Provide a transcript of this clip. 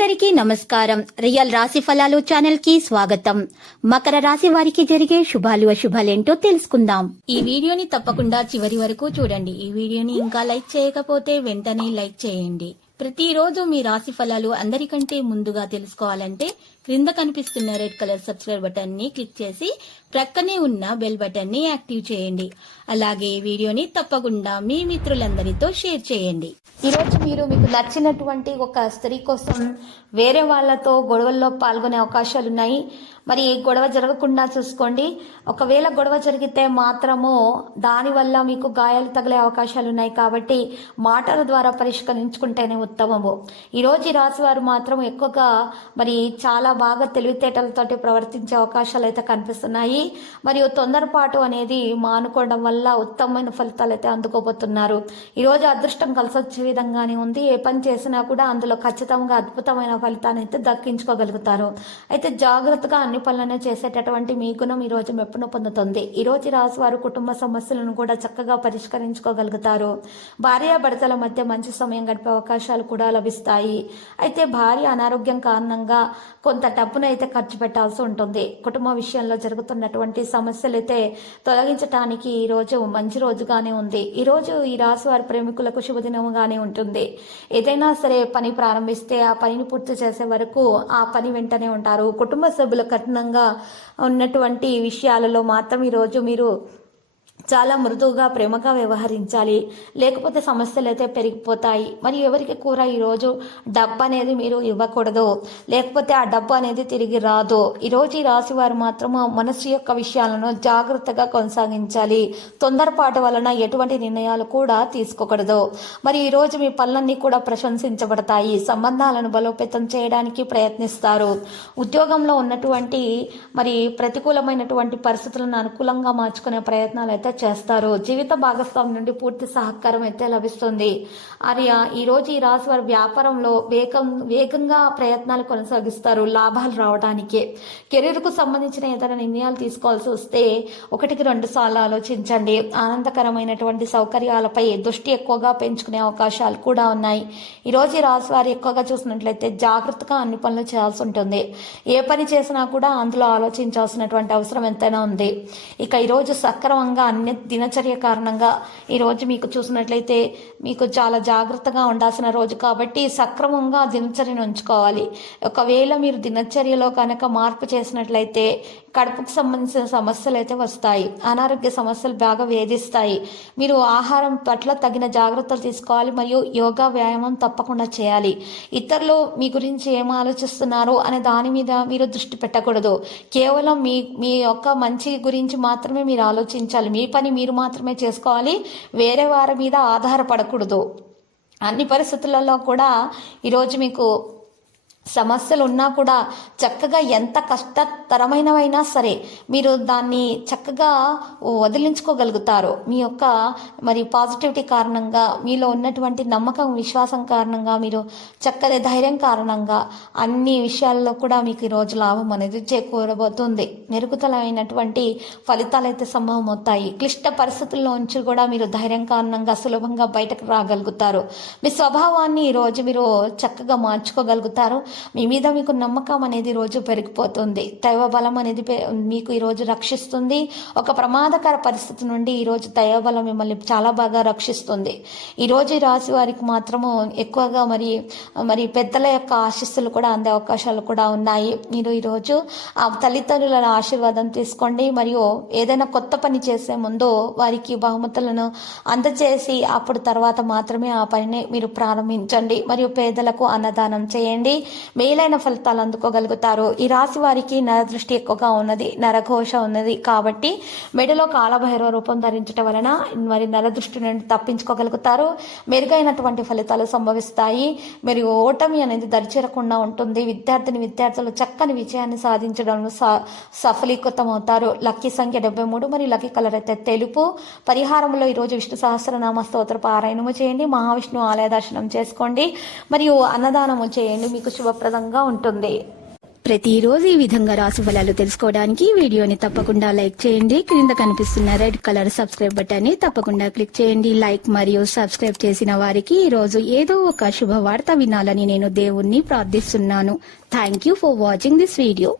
అందరికీ నమస్కారం. రియల్ రాశి ఫలాలు ఛానల్ కి స్వాగతం. మకర రాశి వారికి జరిగే శుభాలు అశుభాలేంటో తెలుసుకుందాం. ఈ వీడియోని తప్పకుండా చివరి వరకు చూడండి. ఈ వీడియోని ఇంకా లైక్ చేయకపోతే వెంటనే లైక్ చేయండి. ప్రతిరోజు మీ రాశి ఫలాలు అందరికంటే ముందుగా తెలుసుకోవాలంటే క్రింద కనిపిస్తున్న రెడ్ కలర్ సబ్స్క్రైబ్ బటన్ ని క్లిక్ చేసి ప్రక్కనే ఉన్న బెల్ బటన్ ని యాక్టివ్ చేయండి. అలాగే వీడియోని తప్పకుండా మీ మిత్రులందరితో షేర్ చేయండి. ఈరోజు మీకు నచ్చినటువంటి ఒక స్త్రీ కోసం వేరే వాళ్లతో గొడవల్లో పాల్గొనే అవకాశాలున్నాయి. మరి గొడవ జరగకుండా చూసుకోండి. ఒకవేళ గొడవ జరిగితే మాత్రము దానివల్ల మీకు గాయాలు తగిలే అవకాశాలున్నాయి. కాబట్టి మాటల ద్వారా పరిష్కరించుకుంటేనే ఉత్తమము. ఈరోజు ఈ రాశి వారు మాత్రం ఎక్కువగా చాలా బాగా తెలివితేటలతోటి ప్రవర్తించే అవకాశాలు అయితే కనిపిస్తున్నాయి. మరియు తొందరపాటు అనేది మానుకోవడం వల్ల ఉత్తమమైన ఫలితాలు అయితే అందుకోబోతున్నారు. ఈరోజు అదృష్టం కలిసొచ్చే విధంగానే ఉంది. ఏ పని చేసినా కూడా అందులో ఖచ్చితంగా అద్భుతమైన ఫలితాన్ని అయితే దక్కించుకోగలుగుతారు. అయితే జాగ్రత్తగా అన్ని పనులను చేసేటటువంటి మీ గుణం ఈ రోజు మెప్పును పొందుతుంది. ఈ రోజు రాశి వారు కుటుంబ సమస్యలను కూడా చక్కగా పరిష్కరించుకోగలుగుతారు. భార్యాభర్తల మధ్య మంచి సమయం గడిపే అవకాశాలు కూడా లభిస్తాయి. అయితే భార్య అనారోగ్యం కారణంగా కొంత డబ్బును అయితే ఖర్చు పెట్టాల్సి ఉంటుంది. కుటుంబ విషయంలో జరుగుతున్నటువంటి సమస్యలు అయితే తొలగించడానికి ఈ రోజు మంచి రోజుగానే ఉంది. ఈ రోజు ఈ రాశి వారి ప్రేమికులకు శుభదినముగానే ఉంటుంది. ఏదైనా సరే పని ప్రారంభిస్తే ఆ పనిని పూర్తి చేసే వరకు ఆ పని వెంటనే ఉంటారు. కుటుంబ సభ్యుల కఠినంగా ఉన్నటువంటి విషయాలలో మాత్రం ఈరోజు మీరు చాలా మృదువుగా ప్రేమగా వ్యవహరించాలి. లేకపోతే సమస్యలు అయితే పెరిగిపోతాయి. మరి ఎవరికి కూడా ఈరోజు డబ్బు అనేది మీరు ఇవ్వకూడదు. లేకపోతే ఆ డబ్బు అనేది తిరిగి రాదు. ఈరోజు ఈ రాశి వారు మాత్రము మనసు యొక్క విషయాలను జాగ్రత్తగా కొనసాగించాలి. తొందరపాటు వలన ఎటువంటి నిర్ణయాలు కూడా తీసుకోకూడదు. మరి ఈరోజు మీ పనులన్నీ కూడా ప్రశంసించబడతాయి. సంబంధాలను బలోపేతం చేయడానికి ప్రయత్నిస్తారు. ఉద్యోగంలో ఉన్నటువంటి ప్రతికూలమైనటువంటి పరిస్థితులను అనుకూలంగా మార్చుకునే ప్రయత్నాలు అయితే చేస్తారు. జీవిత భాగస్వామి నుండి పూర్తి సహకారం అయితే లభిస్తుంది. ఈ రోజు ఈ రాశి వారి వ్యాపారంలో వేగంగా ప్రయత్నాలు కొనసాగిస్తారు లాభాలు రావడానికి. కెరీర్ కు సంబంధించిన ఏదైనా నిర్ణయాలు తీసుకోవాల్సి వస్తే 1-2 సార్లు ఆలోచించండి. ఆనందకరమైనటువంటి సౌకర్యాలపై దృష్టి ఎక్కువగా పెంచుకునే అవకాశాలు కూడా ఉన్నాయి. ఈ రోజు ఈ రాశి వారు ఎక్కువగా చూసినట్లయితే జాగ్రత్తగా అన్ని పనులు చేయాల్సి ఉంటుంది. ఏ పని చేసినా కూడా అందులో ఆలోచించాల్సినటువంటి అవసరం ఎంతైనా ఉంది. ఇక ఈరోజు సక్రమంగా దినచర్య కారణంగా ఈరోజు మీకు చూసినట్లయితే మీకు చాలా జాగ్రత్తగా ఉండాల్సిన రోజు కాబట్టి సక్రమంగా దినచర్యను ఉంచుకోవాలి. ఒకవేళ మీరు దినచర్యలో కనుక మార్పు చేసినట్లయితే కడుపుకు సంబంధించిన సమస్యలు అయితే వస్తాయి. అనారోగ్య సమస్యలు బాగా వేధిస్తాయి. మీరు ఆహారం పట్ల తగిన జాగ్రత్తలు తీసుకోవాలి. మరియు యోగా వ్యాయామం తప్పకుండా చేయాలి. ఇతరులు మీ గురించి ఏం ఆలోచిస్తున్నారు అనే దాని మీద మీరు దృష్టి పెట్టకూడదు. కేవలం మీ యొక్క మంచి గురించి మాత్రమే మీరు ఆలోచించాలి. మీ పని మీరు మాత్రమే చేసుకోవాలి. వేరే వారి మీద ఆధారపడకూడదు. అన్ని పరిస్థితులలో కూడా ఈరోజు మీకు సమస్యలు ఉన్నా కూడా చక్కగా ఎంత కష్టతరమైనవైనా సరే మీరు దాన్ని చక్కగా వదిలించుకోగలుగుతారు. మీ యొక్క పాజిటివిటీ కారణంగా, మీలో ఉన్నటువంటి నమ్మకం విశ్వాసం కారణంగా, మీరు చక్కని ధైర్యం కారణంగా అన్ని విషయాల్లో కూడా మీకు ఈరోజు లాభం అనేది చేకూరబోతుంది. మెరుగుదలైనటువంటి ఫలితాలు అయితే సంభవమవుతాయి. క్లిష్ట పరిస్థితుల్లో నుంచి కూడా మీరు ధైర్యం కారణంగా సులభంగా బయటకు రాగలుగుతారు. మీ స్వభావాన్ని ఈరోజు మీరు చక్కగా మార్చుకోగలుగుతారు. మీ మీద మీకు నమ్మకం అనేది రోజు పెరిగిపోతుంది. దైవ బలం అనేది మీకు ఈరోజు రక్షిస్తుంది. ఒక ప్రమాదకర పరిస్థితి నుండి ఈరోజు దైవ బలం మిమ్మల్ని చాలా బాగా రక్షిస్తుంది. ఈరోజు ఈ రాశి వారికి మాత్రము ఎక్కువగా పెద్దల యొక్క ఆశీస్సులు కూడా అందే అవకాశాలు కూడా ఉన్నాయి. మీరు ఈరోజు ఆ తల్లిదండ్రుల ఆశీర్వాదం తీసుకోండి. మరియు ఏదైనా కొత్త పని చేసే ముందు వారికి బహుమతులను అందజేసి అప్పుడు తర్వాత మాత్రమే ఆ పనిని మీరు ప్రారంభించండి. మరియు పేదలకు అన్నదానం చేయండి. మేలైన ఫలితాలు అందుకోగలుగుతారు. ఈ రాశి వారికి నరదృష్టి ఎక్కువగా ఉన్నది, నరఘోష ఉన్నది. కాబట్టి మెడలో కాలభైరవ రూపం ధరించడం వలన నరదృష్టి నుండి తప్పించుకోగలుగుతారు. మెరుగైనటువంటి ఫలితాలు సంభవిస్తాయి. మరియు ఓటమి అనేది దరిచేరకుండా ఉంటుంది. విద్యార్థులు చక్కని విజయాన్ని సాధించడంలో సఫలీకృతం అవుతారు. లక్కీ సంఖ్య 73 మరియు లక్కీ కలర్ అయితే తెలుపు. పరిహారంలో ఈరోజు విష్ణు సహస్రనామ స్తోత్ర పారాయణము చేయండి. మహావిష్ణు ఆలయ దర్శనం చేసుకోండి. మరియు అన్నదానము చేయండి. మీకు శుభప్రదంగా ఉంటుంది. ప్రతిరోజు ఈ విధంగా రాశి ఫలాలు తెలుసుకోవడానికి వీడియోని తప్పకుండా లైక్ చేయండి. క్రింద కనిపిస్తున్న రెడ్ కలర్ సబ్స్క్రైబ్ బటన్ ని తప్పకుండా క్లిక్ చేయండి. లైక్ మరియు సబ్స్క్రైబ్ చేసిన వారికి ఈ రోజు ఏదో ఒక శుభవార్త వినాలని నేను దేవుణ్ణి ప్రార్థిస్తున్నాను. Thank you for watching this video.